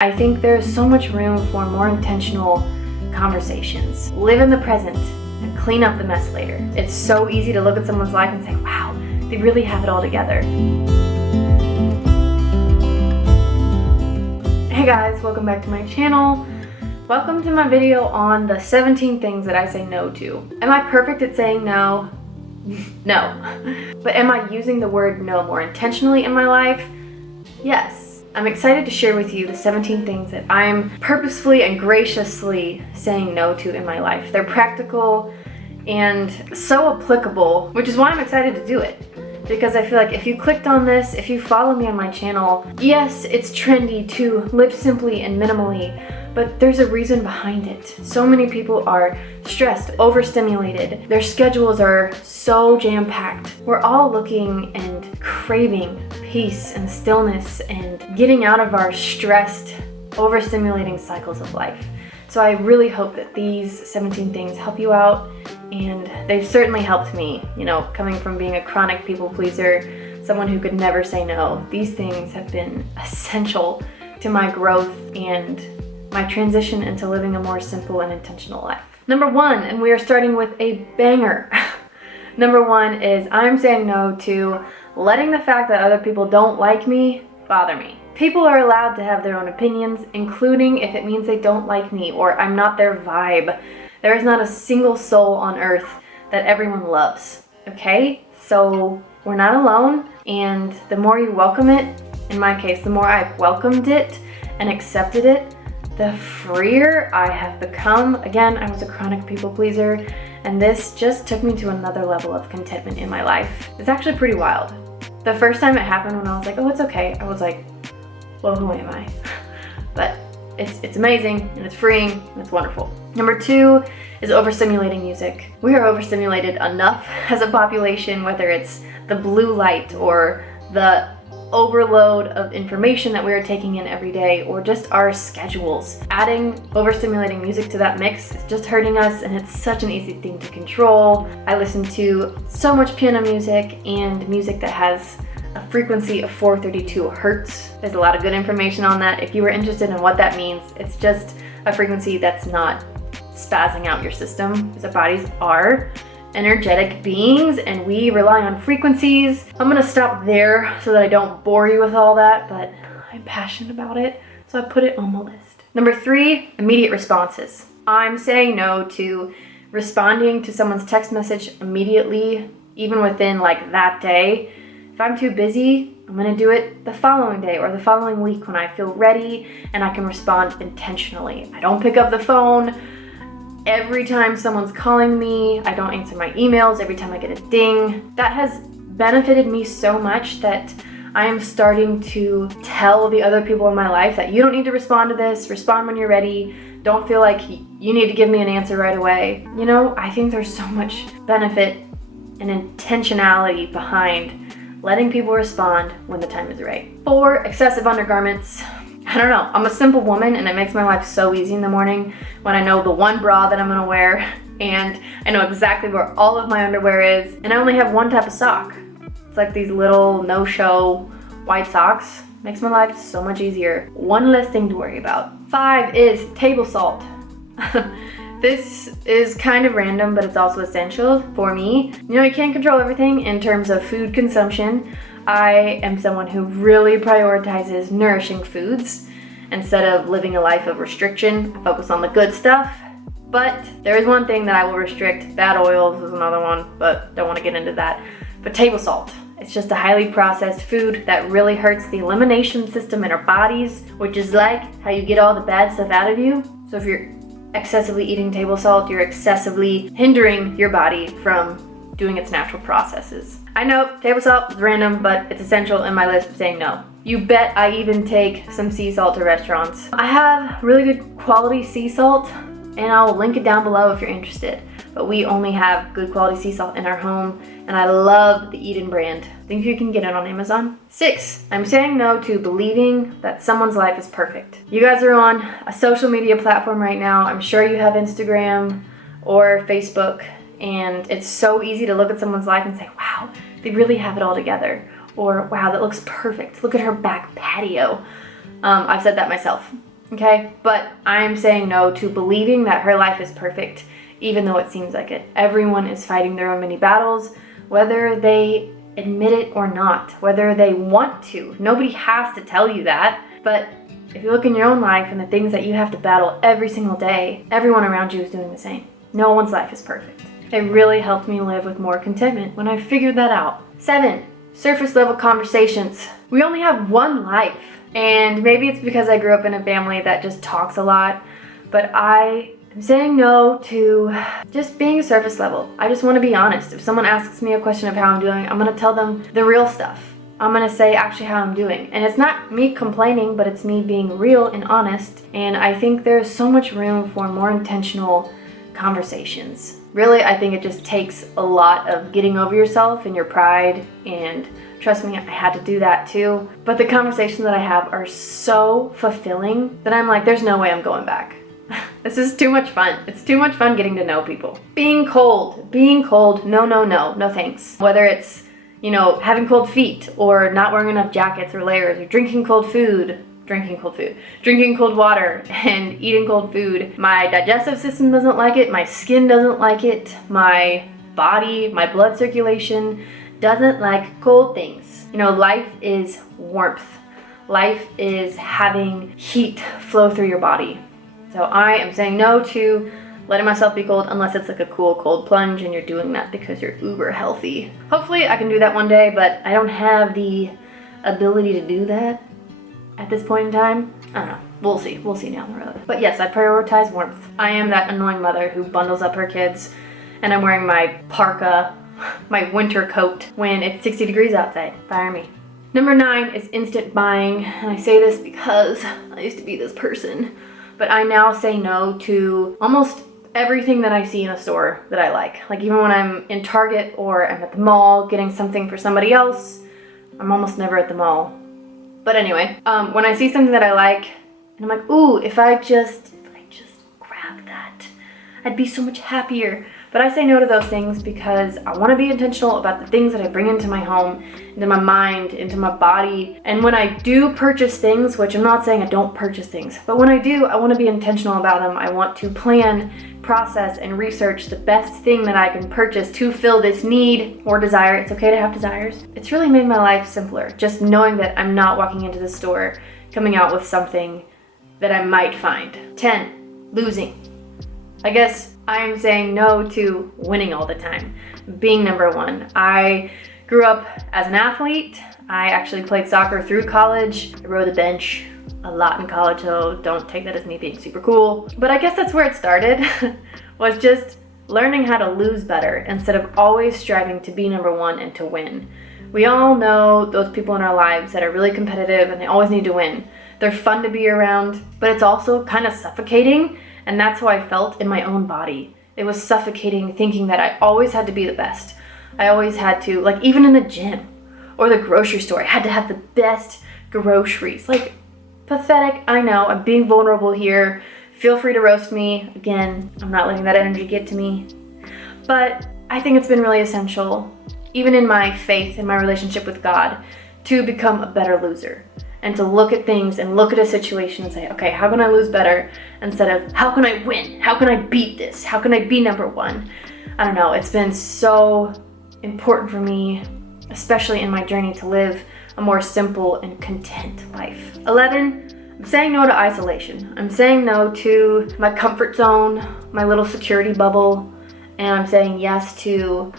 I think there's so much room for more intentional conversations. Live in the present and clean up the mess later. It's so easy to look at someone's life and say, wow, they really have it all together. Hey guys, welcome back to my channel. Welcome to my video on the 17 things that I say no to. Am I perfect at saying no? No. But am I using the word no more intentionally in my life? Yes. I'm excited to share with you the 17 things that I'm purposefully and graciously saying no to in my life. They're practical and so applicable, which is why I'm excited to do it. Because I feel like if you clicked on this, if you follow me on my channel, yes, it's trendy to live simply and minimally, but there's a reason behind it. So many people are stressed, overstimulated. Their schedules are so jam-packed. We're all looking and craving peace and stillness and getting out of our stressed, overstimulating cycles of life. So I really hope that these 17 things help you out, and they've certainly helped me, you know, coming from being a chronic people pleaser, someone who could never say no. These things have been essential to my growth and my transition into living a more simple and intentional life. Number one, and we are starting with a banger. Number one is I'm saying no to letting the fact that other people don't like me bother me. People are allowed to have their own opinions, including if it means they don't like me or I'm not their vibe. There is not a single soul on earth that everyone loves, okay? So we're not alone, and the more you welcome it, in my case, the more I've welcomed it and accepted it, the freer I have become. Again, I was a chronic people pleaser, and this just took me to another level of contentment in my life. It's actually pretty wild. The first time it happened, when I was like, oh, it's okay, I was like, well, who am I? But it's amazing, and it's freeing, and it's wonderful. Number two is overstimulating music. We are overstimulated enough as a population, whether it's the blue light or the overload of information that we are taking in every day, or just our schedules. Adding overstimulating music to that mix is just hurting us, and it's such an easy thing to control. I listen to so much piano music and music that has a frequency of 432 hertz. There's a lot of good information on that. If you were interested in what that means, it's just a frequency that's not spazzing out your system, because our bodies are energetic beings and we rely on frequencies. I'm gonna stop there so that I don't bore you with all that, but I'm passionate about it, so I put it on my list. Number three, immediate responses. I'm saying no to responding to someone's text message immediately, even within like that day. If I'm too busy, I'm gonna do it the following day or the following week when I feel ready and I can respond intentionally. I don't pick up the phone every time someone's calling me. I don't answer my emails every time I get a ding. That has benefited me so much that I am starting to tell the other people in my life that you don't need to respond to this. Respond when you're ready. Don't feel like you need to give me an answer right away. You know, I think there's so much benefit and intentionality behind letting people respond when the time is right. 4, excessive undergarments. I don't know, I'm a simple woman and it makes my life so easy in the morning when I know the one bra that I'm gonna wear and I know exactly where all of my underwear is, and I only have one type of sock. It's like these little no-show white socks. Makes my life so much easier. One less thing to worry about. 5 is table salt. This is kind of random, but it's also essential for me. You know, you can't control everything in terms of food consumption. I am someone who really prioritizes nourishing foods instead of living a life of restriction. I focus on the good stuff. But there is one thing that I will restrict. Bad oils is another one, but don't want to get into that. But table salt. It's just a highly processed food that really hurts the elimination system in our bodies, which is like how you get all the bad stuff out of you. So if you're excessively eating table salt, you're excessively hindering your body from doing its natural processes. I know table salt is random, but it's essential in my list of saying no. You bet I even take some sea salt to restaurants. I have really good quality sea salt, and I'll link it down below if you're interested. But we only have good quality sea salt in our home, and I love the Eden brand. I think you can get it on Amazon. 6, I'm saying no to believing that someone's life is perfect. You guys are on a social media platform right now. I'm sure you have Instagram or Facebook, and it's so easy to look at someone's life and say, wow, they really have it all together. Or, wow, that looks perfect. Look at her back patio. I've said that myself. okay? But I'm saying no to believing that her life is perfect, even though it seems like it. Everyone is fighting their own mini battles, whether they admit it or not, whether they want to. Nobody has to tell you that, but if you look in your own life and the things that you have to battle every single day, everyone around you is doing the same. No one's life is perfect. It really helped me live with more contentment when I figured that out. 7, surface level conversations. We only have one life, and maybe it's because I grew up in a family that just talks a lot, but I am saying no to just being surface level. I just want to be honest. If someone asks me a question of how I'm doing, I'm going to tell them the real stuff. I'm going to say actually how I'm doing. And it's not me complaining, but it's me being real and honest. And I think there's so much room for more intentional conversations. Really, I think it just takes a lot of getting over yourself and your pride, and trust me, I had to do that too. But the conversations that I have are so fulfilling that I'm like, there's no way I'm going back. This is too much fun. It's too much fun getting to know people. Being cold, no thanks. Whether it's, having cold feet, or not wearing enough jackets or layers, or drinking cold water, and eating cold food. My digestive system doesn't like it, my skin doesn't like it, my body, my blood circulation doesn't like cold things. Life is warmth. Life is having heat flow through your body. So I am saying no to letting myself be cold, unless it's like a cool cold plunge and you're doing that because you're uber healthy. Hopefully I can do that one day, but I don't have the ability to do that at this point in time. I don't know. We'll see. We'll see down the road. But yes, I prioritize warmth. I am that annoying mother who bundles up her kids, and I'm wearing my parka, my winter coat, when it's 60 degrees outside. Fire me. Number 9 is instant buying. And I say this because I used to be this person. But I now say no to almost everything that I see in a store that I like. Like even when I'm in Target or I'm at the mall getting something for somebody else, I'm almost never at the mall. But anyway, when I see something that I like, and I'm like, ooh, if I just grab that, I'd be so much happier. But I say no to those things because I want to be intentional about the things that I bring into my home, into my mind, into my body. And when I do purchase things, which I'm not saying I don't purchase things, but when I do, I want to be intentional about them. I want to plan, process, and research the best thing that I can purchase to fill this need or desire. It's okay to have desires. It's really made my life simpler, just knowing that I'm not walking into the store coming out with something that I might find. 10, losing. I guess I am saying no to winning all the time, being number one. I grew up as an athlete. I actually played soccer through college. I rode the bench a lot in college, so don't take that as me being super cool. But I guess that's where it started, was just learning how to lose better instead of always striving to be number one and to win. We all know those people in our lives that are really competitive and they always need to win. They're fun to be around, but it's also kind of suffocating. And that's how I felt in my own body. It was suffocating, thinking that I always had to be the best. I always had to, like even in the gym or the grocery store, I had to have the best groceries. Like, pathetic, I know, I'm being vulnerable here. Feel free to roast me. Again, I'm not letting that energy get to me. But I think it's been really essential, even in my faith and my relationship with God, to become a better loser. And to look at things and look at a situation and say, okay, how can I lose better? Instead of, how can I win? How can I beat this? How can I be number one? I don't know, it's been so important for me, especially in my journey to live a more simple and content life. 11, I'm saying no to isolation. I'm saying no to my comfort zone, my little security bubble, and I'm saying yes to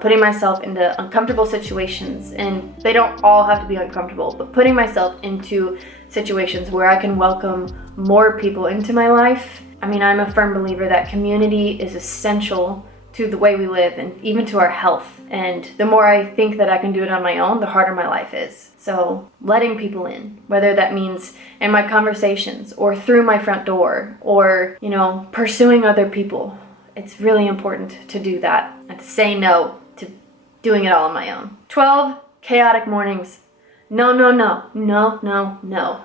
putting myself into uncomfortable situations. And they don't all have to be uncomfortable, but putting myself into situations where I can welcome more people into my life. I mean, I'm a firm believer that community is essential to the way we live and even to our health. And the more I think that I can do it on my own, the harder my life is. So letting people in, whether that means in my conversations or through my front door or, pursuing other people. It's really important to do that and to say no to doing it all on my own. 12, chaotic mornings. No.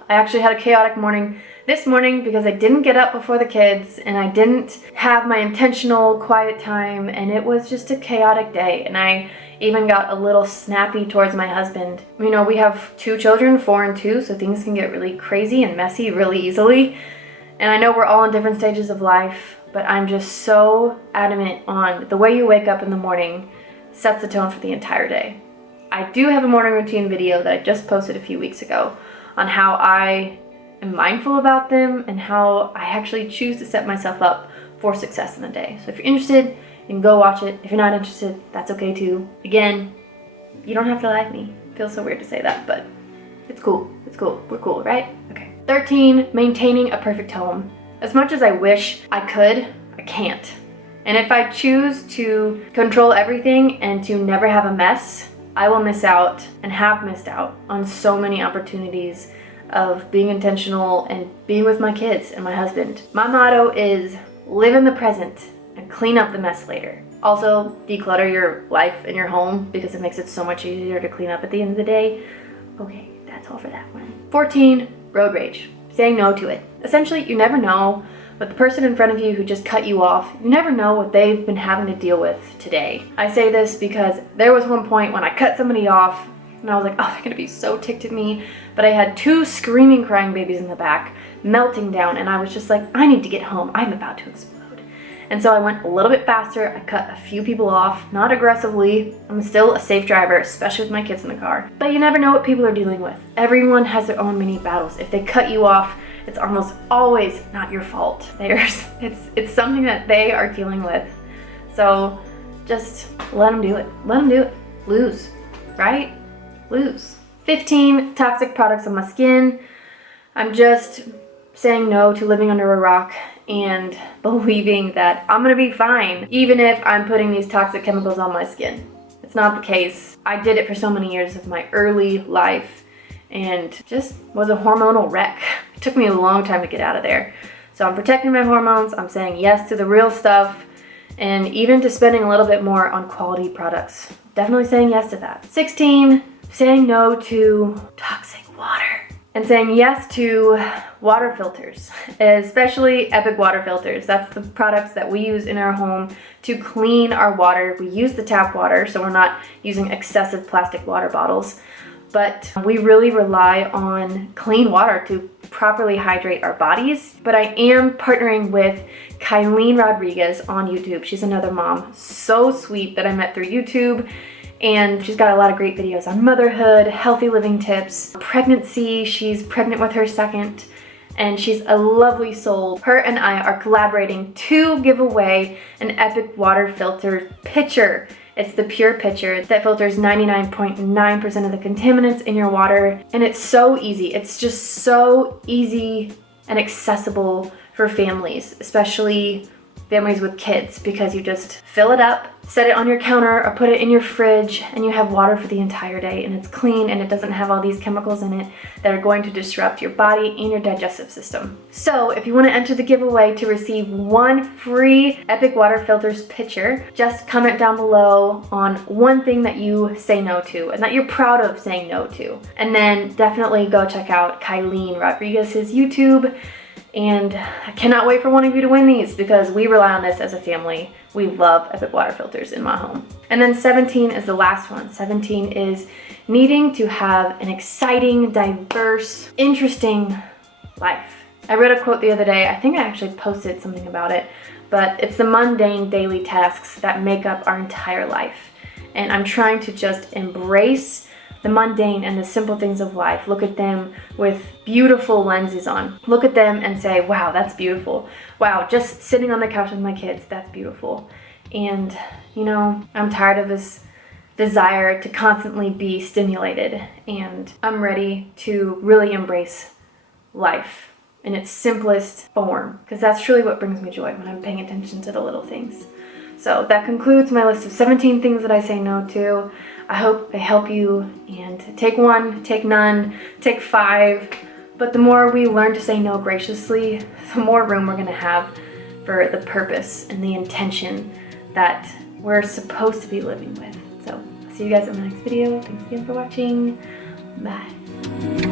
I actually had a chaotic morning This morning, because I didn't get up before the kids and I didn't have my intentional quiet time, and it was just a chaotic day, and I even got a little snappy towards my husband. You know, we have 2 children, 4 and 2, so things can get really crazy and messy really easily. And I know we're all in different stages of life, but I'm just so adamant on the way you wake up in the morning sets the tone for the entire day. I do have a morning routine video that I just posted a few weeks ago on how I am mindful about them and how I actually choose to set myself up for success in the day. So if you're interested, you can go watch it. If you're not interested, that's okay too. Again, you don't have to like me. It feels so weird to say that, but it's cool. It's cool. We're cool, right? Okay. 13, maintaining a perfect home. As much as I wish I could, I can't. And if I choose to control everything and to never have a mess, I will miss out and have missed out on so many opportunities of being intentional and being with my kids and my husband. My motto is live in the present and clean up the mess later. Also, declutter your life and your home because it makes it so much easier to clean up at the end of the day. Okay, that's all for that one. 14, road rage. Saying no to it. Essentially, you never know, but the person in front of you who just cut you off, you never know what they've been having to deal with today. I say this because there was one point when I cut somebody off and I was like, oh, they're gonna be so ticked at me. But I had 2 screaming, crying babies in the back, melting down, and I was just like, I need to get home. I'm about to explode. And so I went a little bit faster. I cut a few people off, not aggressively. I'm still a safe driver, especially with my kids in the car. But you never know what people are dealing with. Everyone has their own mini battles. If they cut you off, it's almost always not your fault. It's something that they are dealing with. So just let them do it. Let them do it. Lose, right? Lose. 15, toxic products on my skin. I'm just saying no to living under a rock and believing that I'm gonna be fine, even if I'm putting these toxic chemicals on my skin. It's not the case. I did it for so many years of my early life and just was a hormonal wreck. It took me a long time to get out of there. So I'm protecting my hormones, I'm saying yes to the real stuff, and even to spending a little bit more on quality products. Definitely saying yes to that. 16, saying no to toxic water. And saying yes to water filters, especially Epic water filters. That's the products that we use in our home to clean our water. We use the tap water, so we're not using excessive plastic water bottles. But we really rely on clean water to properly hydrate our bodies. But I am partnering with Kilean Rodriguez on YouTube. She's another mom, so sweet, that I met through YouTube. And she's got a lot of great videos on motherhood, healthy living tips, pregnancy. She's pregnant with her second, and she's a lovely soul. Her and I are collaborating to give away an Epic water filter pitcher. It's the pure pitcher that filters 99.9% of the contaminants in your water, and it's so easy. It's just so easy and accessible for families, especially families with kids, because you just fill it up, set it on your counter, or put it in your fridge, and you have water for the entire day, and it's clean, and it doesn't have all these chemicals in it that are going to disrupt your body and your digestive system. So if you want to enter the giveaway to receive 1 free Epic water filters pitcher, just comment down below on one thing that you say no to and that you're proud of saying no to. And then definitely go check out Kilean Rodriguez's YouTube. And I cannot wait for one of you to win these because we rely on this as a family. We love Epic water filters in my home. And then 17 is the last one. 17 is needing to have an exciting, diverse, interesting life. I read a quote the other day. I think I actually posted something about it, but it's the mundane daily tasks that make up our entire life. And I'm trying to just embrace the mundane and the simple things of life. Look at them with beautiful lenses on. Look at them and say, wow, that's beautiful. Wow, just sitting on the couch with my kids, that's beautiful. And, you know, I'm tired of this desire to constantly be stimulated, and I'm ready to really embrace life in its simplest form, because that's truly what brings me joy, when I'm paying attention to the little things. So that concludes my list of 17 things that I say no to. I hope they help you, and take 1, take none, take 5. But the more we learn to say no graciously, the more room we're gonna have for the purpose and the intention that we're supposed to be living with. So I'll see you guys in the next video. Thanks again for watching. Bye.